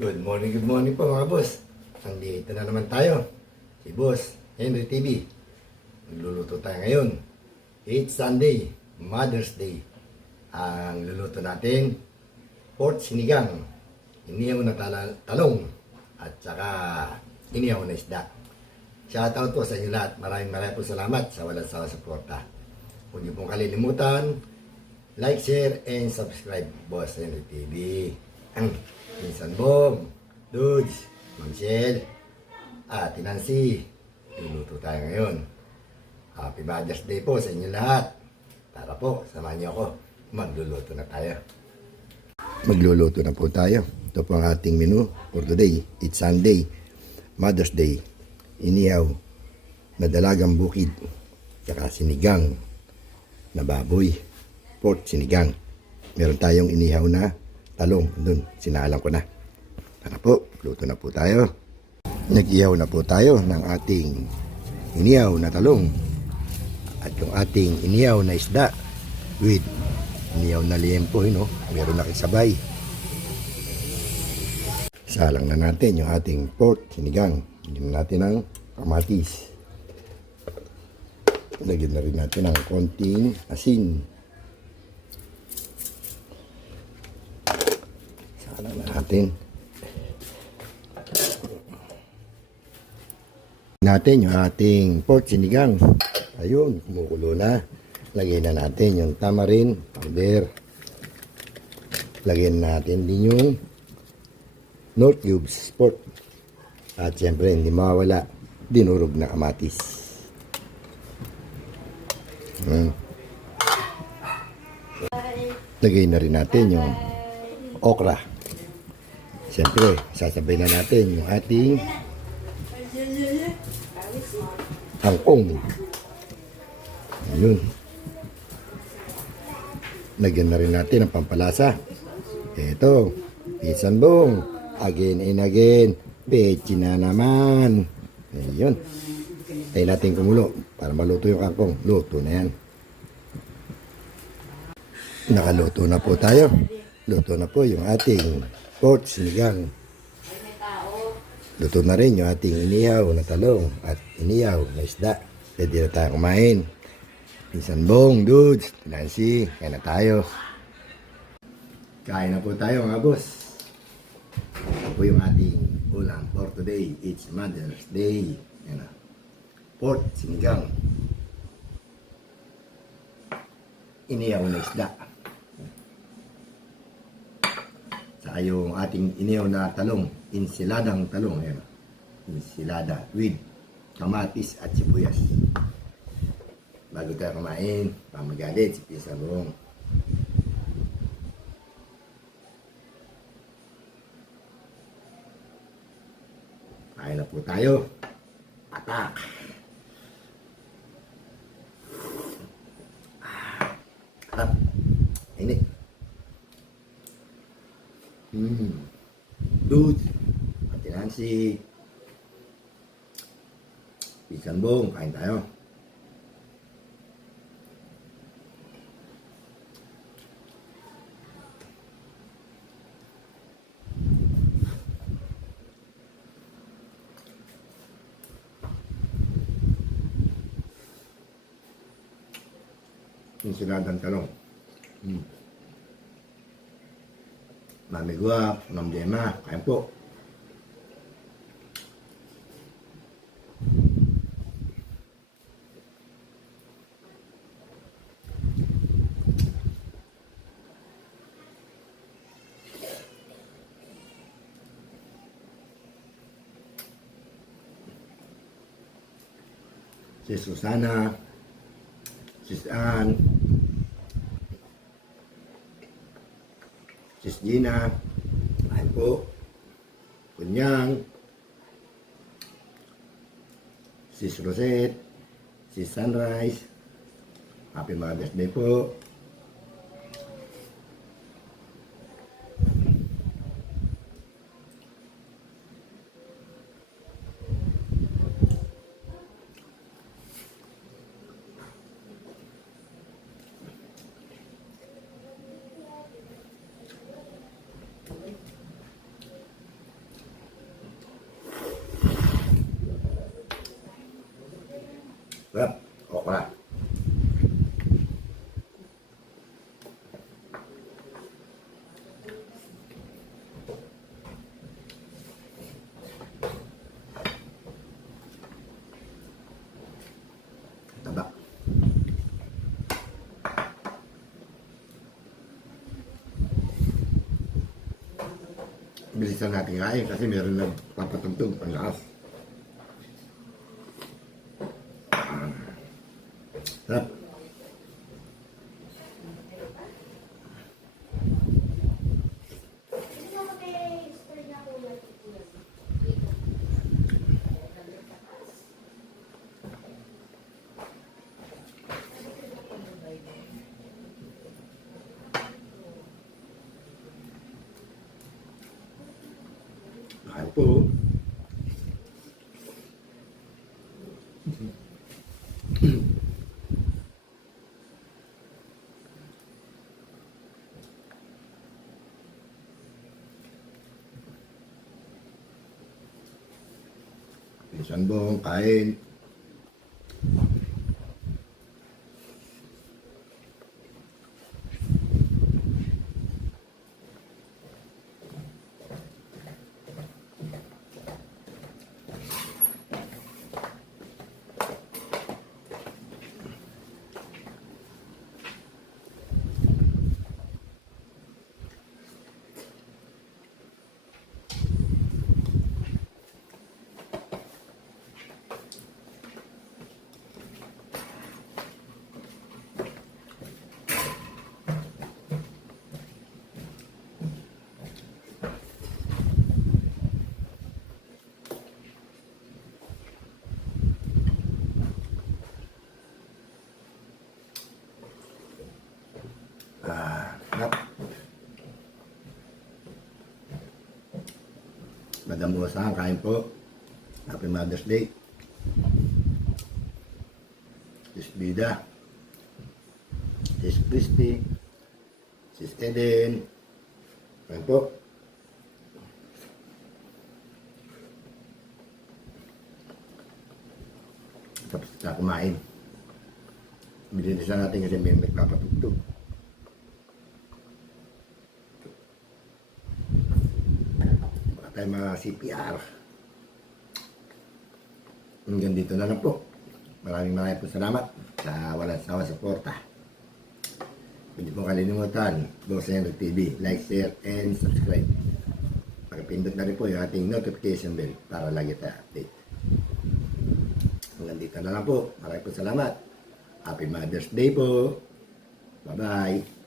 Good morning po mga boss. Nandito na naman tayo. Si Boss Henry TV. Nagluluto tayo ngayon. It's Sunday, Mother's Day. Ang luluto natin, pork sinigang, inihaw na talong, at saka inihaw na isda. Shoutout po sa inyo lahat. Maraming po salamat sa walang sawa suporta. Huwag niyo pong kalilimutan, like, share, and subscribe. Boss Henry TV. Pinsan Bong, Dudes, Ma'am Shell, Ate Nancy, luluto tayo ngayon. Happy Mother's Day po sa inyo lahat. Tara po, samahan niyo ako. Magluluto na tayo. Magluluto na po tayo. Ito po ang ating menu for today. It's Sunday, Mother's Day. Inihaw na dalagang bukid, saka sinigang na baboy, pork sinigang. Meron tayong inihaw na talong, dun, sinalang ko na. Tara po, luto na po tayo. Nag-ihaw na po tayo ng ating inihaw na talong at yung ating inihaw na isda with inihaw na liempo, no? Meron na kisabay. Salang na natin yung ating pork sinigang. Lagyan natin ng kamatis. Lagyan na rin natin ng konting asin. Natin yung ating pork sinigang. Ayun, kumukulo na. Lagyan na natin yung tamarind powder. Lagyan natin din yung Knorr cubes pork. At syempre hindi mawawala dinurog na kamatis. Lagyan na rin natin yung okra. Siyempre, sasabay na natin yung ating kangkong. Ayun. Lagyan na rin natin ang pampalasa. Ito, Pinsan Bong. Again and again. Pechi na naman. Ayun. Tayo natin kumulo para maluto yung kangkong. Luto na yan. Nakaluto na po tayo. Luto na po yung ating pork sinigang. Luto na rin yung ating inihaw na talong at inihaw na isda. Pwede na tayo kumain. Pinsan Bong, Dudes, Nancy, kaya na tayo. Kain na po tayo mga boss. Ito po yung ating ulam for today. It's Mother's Day. Yan na. Pork sinigang. Inihaw na isda. Saka yung ating inihaw na talong, insiladang talong, yan. Insilada with kamatis at sibuyas. Bago tayo kumain, pamagalit si Pinsan Bong. Kain na po tayo. Atak! Harap. Init. Dude, Ate Nancy, Pinsan Bong, kain tayo. Insiladang talong. Mami Guwak, Ma'am Gemma, kain po. Si Susana, Sis Ann, Sis Gina, kain po. Kunyang, Sis Rosette, Sis Sunrise, Happy Mother's Day po. Sarap. Okra. Taba. Bilisan natin kain kasi meron nagpapatugtog ang lakas. Sarap. Kain po. Bilisan mo, kain. Sarap. Madam Rosa, kain po. Happy Mother's Day. Sis Bida. Sis Christy. Sis Eden. Kain po. Tapos na kumain. Bilisan natin kasi may nagpapatugtog. Tayo mga CPR. Hanggang dito na lang po. Maraming po salamat sa walang sawa suporta. Hindi po kalilimutan, Boss Henry TV, like, share, and subscribe. Pakipindot na rin po yung ating notification bell para lagi tayo update. Hanggang dito na lang po. Maraming po salamat. Happy Mother's Day po. Bye-bye.